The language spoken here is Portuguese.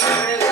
Thank you.